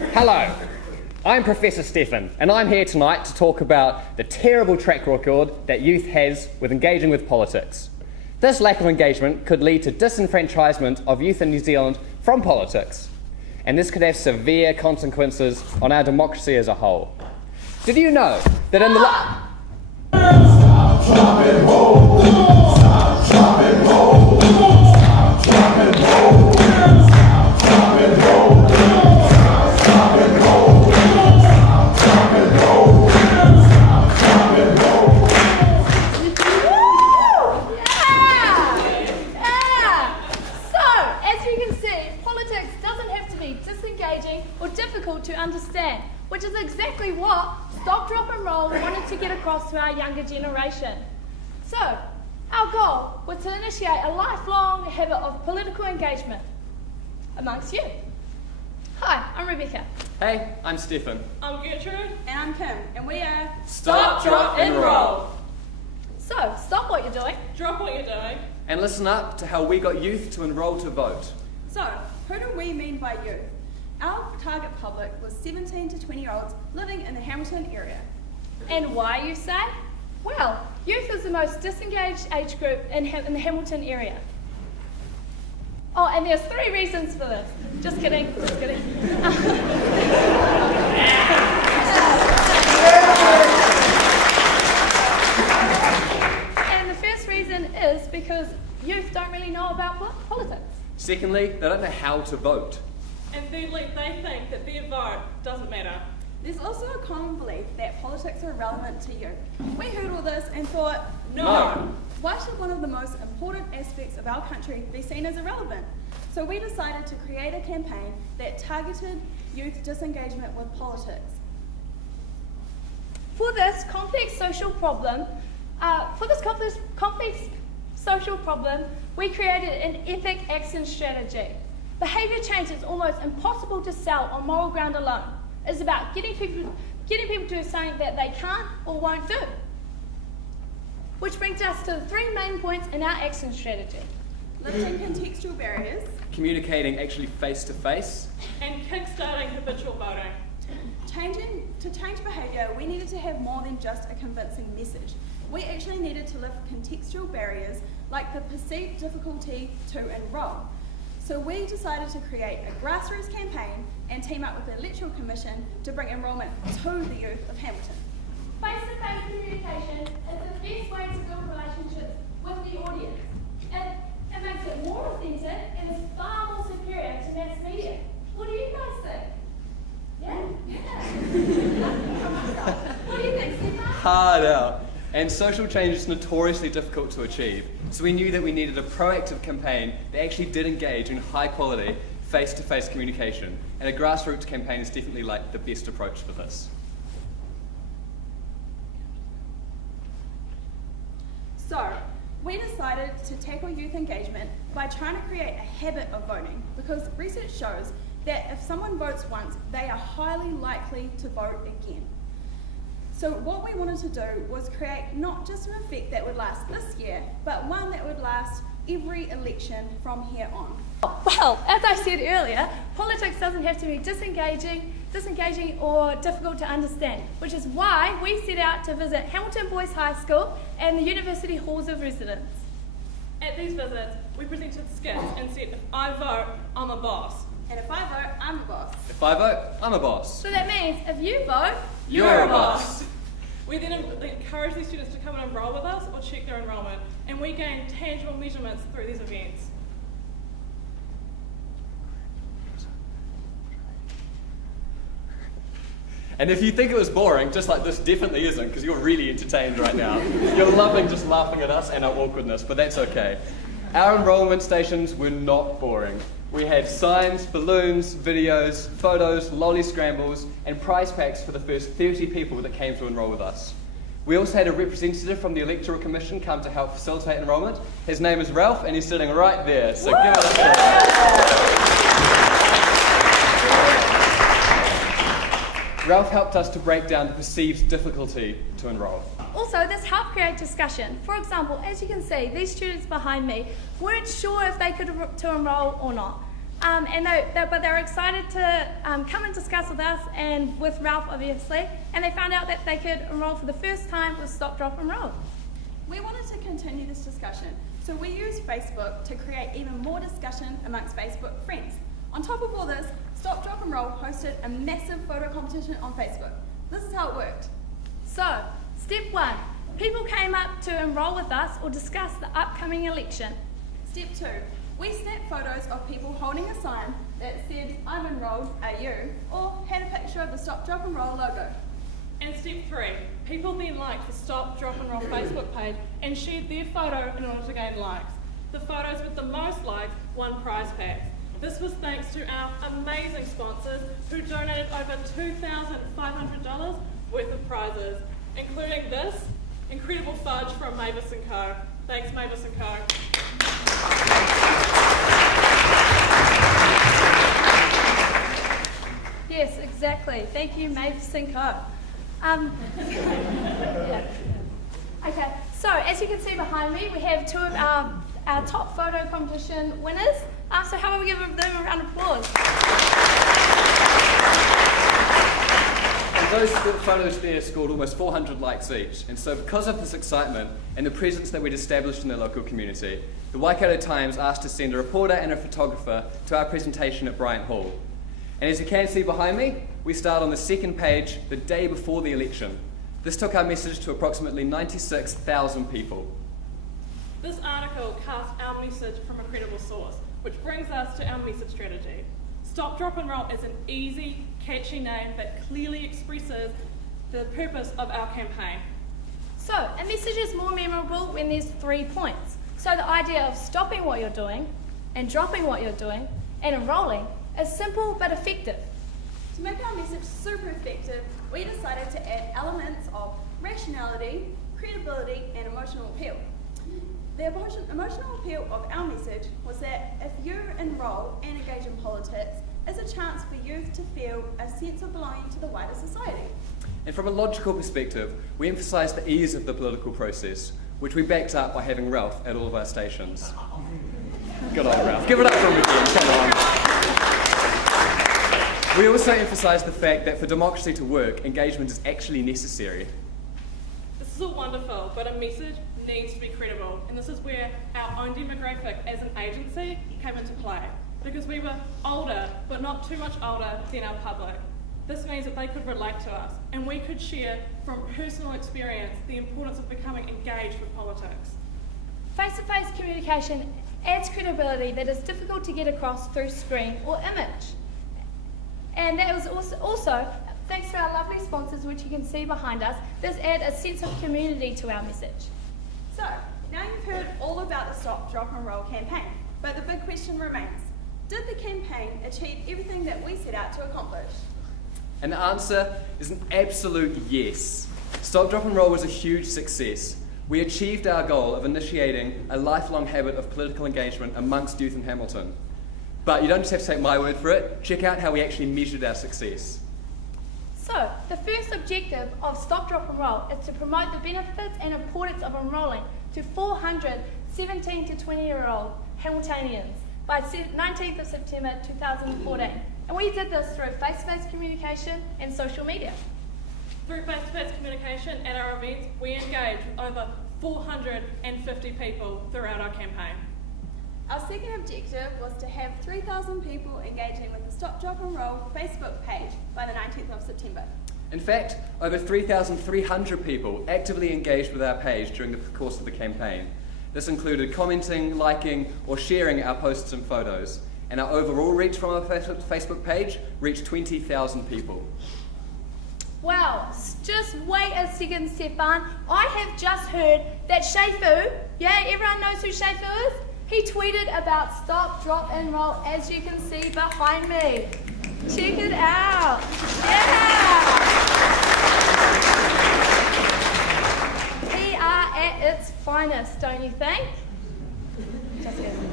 Hello, I'm Professor Stefan, and I'm here tonight to talk about the terrible track record that youth has with engaging with politics. This lack of engagement could lead to disenfranchisement of youth in New Zealand from politics, and this could have severe consequences on our democracy as a whole. Did you know that in the Stop, drop, and roll. Stop, drop, and roll. Stop, drop, and roll. Stop, drop, and roll. Stop, drop, and roll. Stop, drop, and roll. Stop, drop, and roll. Yeah! So, as you can see, politics doesn't have to be disengaging or difficult to understand, which is exactly what stopDropEnrol wanted to get across to our younger generation. So, our goal was to initiate a lifelong habit of political engagement amongst you. Hi, I'm Rebecca. Hey, I'm Stefan. I'm Gertrude. And I'm Kim, and we are Stop, drop, and roll. So, stop what you're doing. Drop what you're doing. And listen up to how we got youth to enrol to vote. So, who do we mean by youth? Our target public was 17 to 20-year-olds living in the Hamilton area. And why, you say? Well, youth is the most disengaged age group in the Hamilton area. Oh, and there's 3 reasons for this. Just kidding, just kidding. And the first reason is because youth don't really know about politics. Secondly, they don't know how to vote. And thirdly, they think that their vote doesn't matter. There's also a common belief that politics are relevant to youth. We heard all this and thought, No. Why should one of the most important aspects of our country be seen as irrelevant? So we decided to create a campaign that targeted youth disengagement with politics. For this complex social problem, we created an epic action strategy. Behaviour change is almost impossible to sell on moral ground alone. It's about getting people to do something that they can't or won't do. Which brings us to the 3 main points in our action strategy. Lifting contextual barriers, Communicating actually face to face. And kickstarting habitual voting. To change behaviour, we needed to have more than just a convincing message. We actually needed to lift contextual barriers like the perceived difficulty to enrol. So we decided to create a grassroots campaign and team up with the Electoral Commission to bring enrolment to the youth of Hamilton. Face-to-face communication is the best way to build relationships with the audience. It makes it more authentic and is far more superior to mass media. What do you guys think? Yeah? What do you think, Stefan? Hard out. And social change is notoriously difficult to achieve, so we knew that we needed a proactive campaign that actually did engage in high quality, face-to-face communication, and a grassroots campaign is definitely like the best approach for this. So, we decided to tackle youth engagement by trying to create a habit of voting, because research shows that if someone votes once, they are highly likely to vote again. So what we wanted to do was create not just an effect that would last this year, but one that would last every election from here on. Well, as I said earlier, politics doesn't have to be disengaging or difficult to understand, which is why we set out to visit Hamilton Boys High School and the University Halls of Residence. At these visits, we presented skits and said, if I vote, I'm a boss. And if I vote, I'm the boss. If I vote, I'm a boss. So that means if you vote, You're a boss. We then encourage these students to come and enrol with us or check their enrolment, and we gain tangible measurements through these events. And if you think it was boring, just like this definitely isn't, because you're really entertained right now. You're loving just laughing at us and our awkwardness, but that's okay. Our enrolment stations were not boring. We had signs, balloons, videos, photos, lolly scrambles, and prize packs for the first 30 people that came to enrol with us. We also had a representative from the Electoral Commission come to help facilitate enrolment. His name is Ralph, and he's sitting right there, so give it up for Ralph. Ralph helped us to break down the perceived difficulty to enrol. Also, this helped create discussion. For example, as you can see, these students behind me weren't sure if they could to enrol or not. But they were excited to come and discuss with us and with Ralph, obviously, and they found out that they could enroll for the first time with Stop, Drop, Enrol. We wanted to continue this discussion, so we used Facebook to create even more discussion amongst Facebook friends. On top of all this, Stop, Drop, Enrol hosted a massive photo competition on Facebook. This is how it worked. So, step 1, people came up to enrol with us or discuss the upcoming election. Step 2, we snapped photos of people holding a sign that said, "I'm enrolled, are you?" or had a picture of the Stop, Drop, Enrol logo. And step 3, people then liked the Stop, Drop and Roll Facebook page and shared their photo in order to gain likes. The photos with the most likes won prize packs. This was thanks to our amazing sponsors who donated over $2,500 worth of prizes, including this incredible fudge from Mavis & Co. Thanks, Mavis & Co. Yes, exactly. Thank you, Mavis & Co. Yeah. Okay, so as you can see behind me, we have two of our top photo competition winners. So how about we give them a round of applause? And those photos there scored almost 400 likes each. And so because of this excitement and the presence that we'd established in the local community, the Waikato Times asked to send a reporter and a photographer to our presentation at Bryant Hall. And as you can see behind me, we start on the second page the day before the election. This took our message to approximately 96,000 people. This article casts our message from a credible source, which brings us to our message strategy. Stop, Drop and Roll is an easy, catchy name that clearly expresses the purpose of our campaign. So, a message is more memorable when there's 3 points. So the idea of stopping what you're doing and dropping what you're doing and enrolling is simple but effective. To make our message super effective, we decided to add elements of rationality, credibility, and emotional appeal. The emotional appeal of our message was that if you enrol and engage in politics, it's a chance for youth to feel a sense of belonging to the wider society. And from a logical perspective, we emphasised the ease of the political process, which we backed up by having Ralph at all of our stations. Good old Ralph. Give it up for him again, come on. We also emphasised the fact that for democracy to work, engagement is actually necessary. This is all wonderful, but a message needs to be credible, and this is where our own demographic as an agency came into play, because we were older, but not too much older than our public. This means that they could relate to us, and we could share from personal experience the importance of becoming engaged with politics. Face-to-face communication adds credibility that is difficult to get across through screen or image. And that was also thanks to our lovely sponsors, which you can see behind us, this adds a sense of community to our message. So, now you've heard all about the Stop, Drop and Roll campaign, but the big question remains. Did the campaign achieve everything that we set out to accomplish? And the answer is an absolute yes. Stop, Drop and Roll was a huge success. We achieved our goal of initiating a lifelong habit of political engagement amongst youth in Hamilton. But you don't just have to take my word for it. Check out how we actually measured our success. So, the first objective of Stop, Drop and Roll is to promote the benefits and importance of enrolling to 400 17 to 20-year-old Hamiltonians by 19th of September 2014. And we did this through face-to-face communication and social media. Through face-to-face communication at our events, we engaged with over 450 people throughout our campaign. Our second objective was to have 3,000 people engaging with the Stop, Drop and Roll Facebook page by the 19th of September. In fact, over 3,300 people actively engaged with our page during the course of the campaign. This included commenting, liking, or sharing our posts and photos. And our overall reach from our Facebook page reached 20,000 people. Wow, just wait a second, Stefan. I have just heard that Sheifu, yeah, everyone knows who Sheifu is? He tweeted about Stop, Drop and Roll, as you can see behind me. Check it out. Yeah! PR at its finest, don't you think? Just kidding.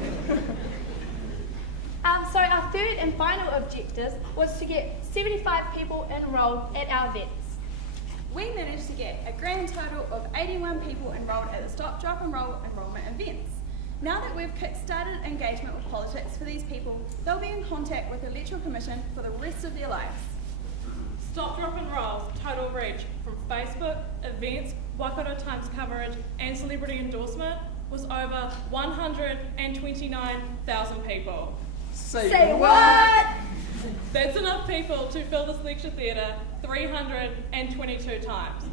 So our third and final objective was to get 75 people enrolled at our events. We managed to get a grand total of 81 people enrolled at the Stop, Drop and Roll enrolment events. Now that we've kick-started engagement with politics for these people, they'll be in contact with the Electoral Commission for the rest of their lives. Stop, Drop and Roll's total reach from Facebook, events, Waikato Times coverage and celebrity endorsement was over 129,000 people. Say what? That's enough people to fill this lecture theatre 322 times.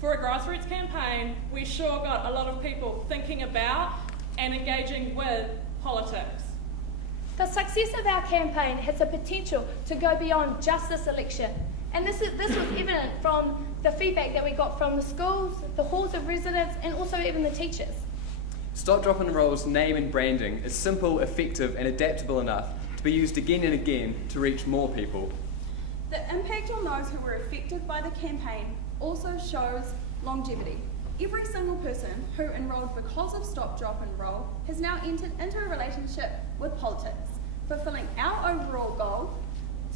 For a grassroots campaign, we sure got a lot of people thinking about and engaging with politics. The success of our campaign has the potential to go beyond just this election. And this was evident from the feedback that we got from the schools, the halls of residence, and also even the teachers. Stop, Drop and Roll's name and branding is simple, effective and adaptable enough to be used again and again to reach more people. The impact on those who were affected by the campaign also shows longevity. Every single person who enrolled because of Stop, Drop and Roll has now entered into a relationship with politics, fulfilling our overall goal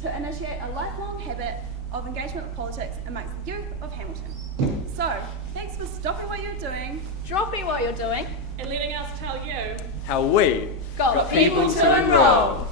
to initiate a lifelong habit of engagement with politics amongst the youth of Hamilton. So, thanks for stopping what you're doing, Dropping what you're doing. And letting us tell you How we Got people to enroll.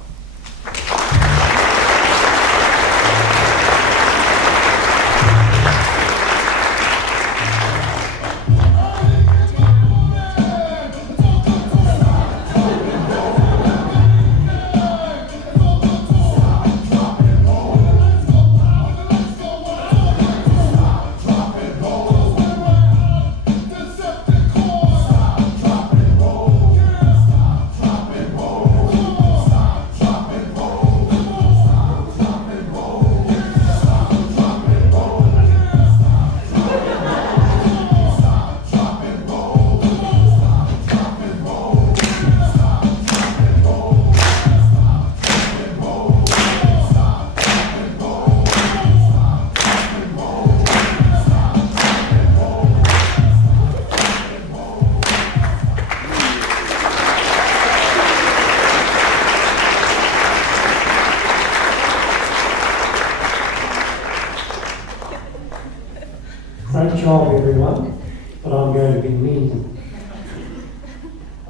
Great job, everyone, but I'm going to be mean.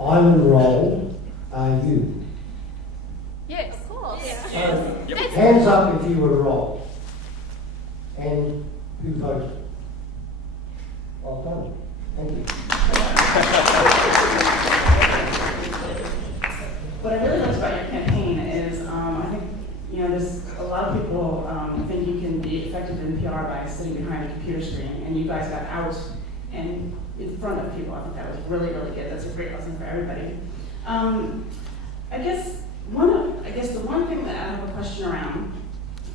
I'm enrolled, are you? Yes, of course. So, Yep. hands up if you were enrolled. And who voted? Well done. Thank you. What I really liked about your campaign is, I think, there's a lot of people think you can be effective in PR by sitting behind a computer screen, and you guys got out and in front of people. I think that was really, really good. That's a great lesson for everybody. I guess the one thing that I have a question around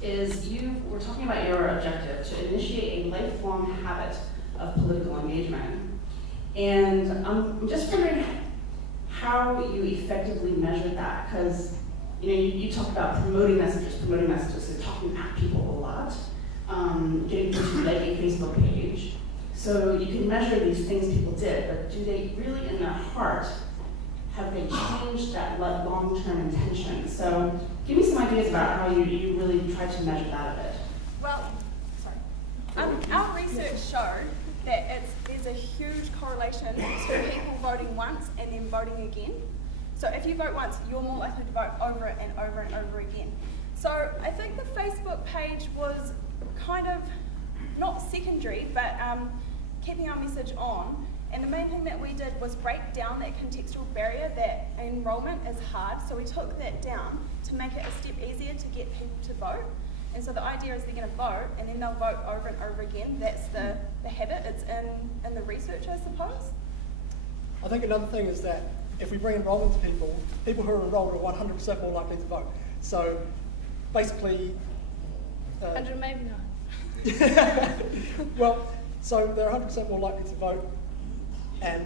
is you were talking about your objective to initiate a lifelong habit of political engagement. And I'm just wondering how you effectively measure that, because you talk about promoting messages, so talking at people a lot, getting people to like a Facebook page. So you can measure these things people did, but do they really in their heart, have they changed that long-term intention? So give me some ideas about how you really try to measure that a bit. Well, our research showed that there's a huge correlation to people voting once and then voting again. So if you vote once, you're more likely to vote over it and over and over again. So I think the Facebook page was kind of not secondary, but keeping our message on. And the main thing that we did was break down that contextual barrier that enrollment is hard. So we took that down to make it a step easier to get people to vote. And so the idea is they're going to vote and then they'll vote over and over again. That's the habit. It's in the research, I suppose. I think another thing is that if we bring enrolment to people who are enrolled are 100% more likely to vote. So basically... 100 maybe not. Well, so they're 100% more likely to vote, and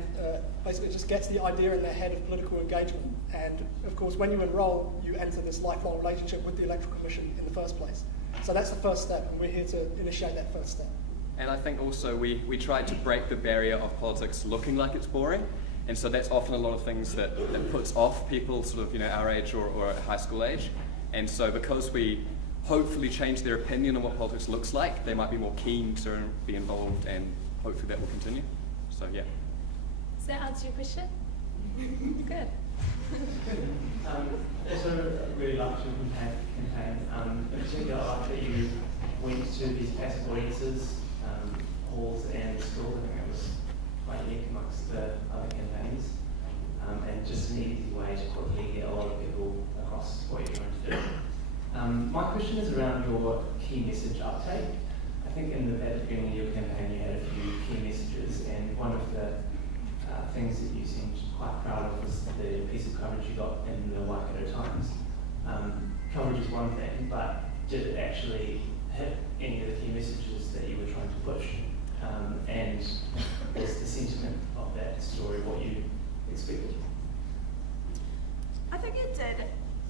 basically it just gets the idea in their head of political engagement. And of course, when you enroll, you enter this lifelong relationship with the Electoral Commission in the first place. So that's the first step, and we're here to initiate that first step. And I think also we tried to break the barrier of politics looking like it's boring. And so that's often a lot of things that puts off people sort of, our age or high school age. And so because we hopefully change their opinion on what politics looks like, they might be more keen to be involved, and hopefully that will continue. So yeah. Does that answer your question? Good. Also, really liked your campaign. In particular, I like that you went to these passive audiences, halls and schools. I think that was quite unique amongst the other campaigns. And just an easy way to quickly get a lot of people across what you're trying to do. My question is around your key message uptake. I think at the beginning of your campaign you had a few key messages, and one of the things that you seemed quite proud of was the piece of coverage you got in the Waikato Times. Coverage is one thing, but did it actually hit any of the key messages that you were trying to push? And was the sentiment of that story what you expected? I think it did.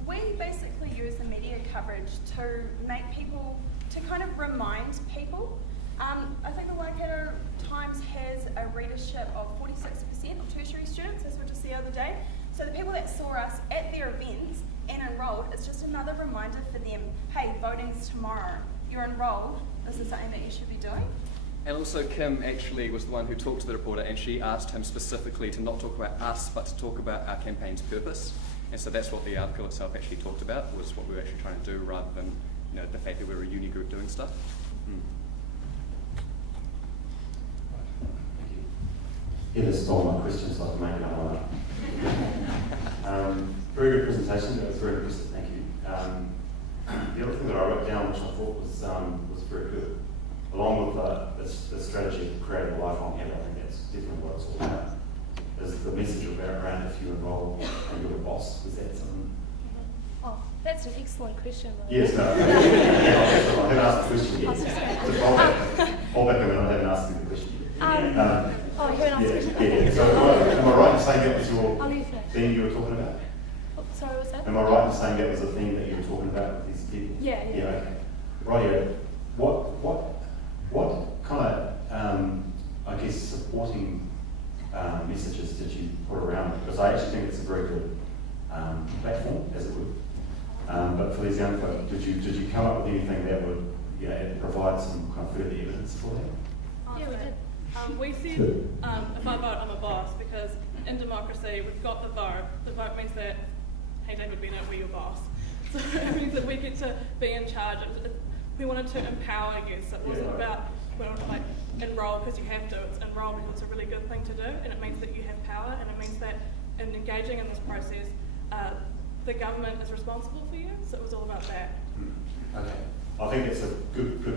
We basically use the media coverage to make people, to kind of remind people. I think the Waikato Times has a readership of 46% of tertiary students, as we just the other day. So the people that saw us at their events and enrolled, it's just another reminder for them, hey, voting's tomorrow. You're enrolled, this is something that you should be doing. And also Kim actually was the one who talked to the reporter, and she asked him specifically to not talk about us, but to talk about our campaign's purpose. And so that's what the article itself actually talked about, was what we were actually trying to do, rather than the fact that we were a uni group doing stuff. Heather stole my question, so I can make another one. Very good presentation. That was very impressive. Thank you. The other thing that I wrote down, which I thought was very good, along with the strategy of creating a lifelong habit, I think that's definitely what it's all about. Is the message around if you enroll and you're the boss? Is that something? Oh, that's an excellent question, Will. Yes, no. I haven't asked the question yet. Hold back a minute, I haven't asked you the question yet. You haven't asked the question. Yeah. So am I right in saying that was your I'll leave it. theme you were talking about? Oh, sorry, what's that? Am I right in saying that was the theme that you were talking about with these people? Yeah. Okay. Rightio. What kind of, I guess, supporting messages did you put around it? Because I actually think it's a very good platform, as it would. But for these young folk, did you come up with anything that would provide some kind of further evidence for that? Yeah, we did. We said, if I vote, I'm a boss, because in democracy, we've got the vote. The vote means that, hey, David Bennett, we're your boss. So it means that we get to be in charge. We wanted to empower you, so it wasn't about, like, enroll because you have to. It's enroll because it's a really good thing to do, and it means that you have power, and it means that in engaging in this process, the government is responsible for you, so it was all about that. Okay. I think it's a good